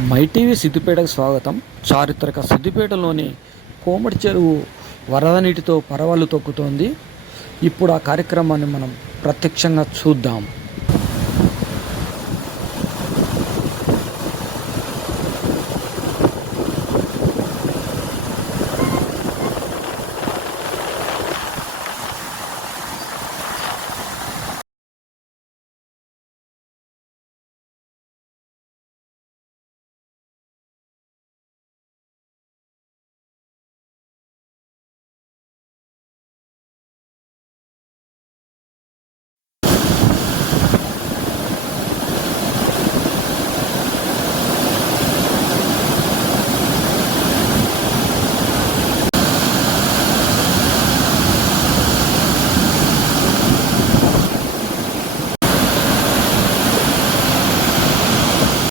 MyTV సిద్దిపేటకు స్వాగతం. చారిత్రక సిద్దిపేటలోని కోమటి చెరువు వరద నీటితో పరవళ్ళు తొక్కుతోంది. ఇప్పుడు ఆ కార్యక్రమాన్ని మనం ప్రత్యక్షంగా చూద్దాం.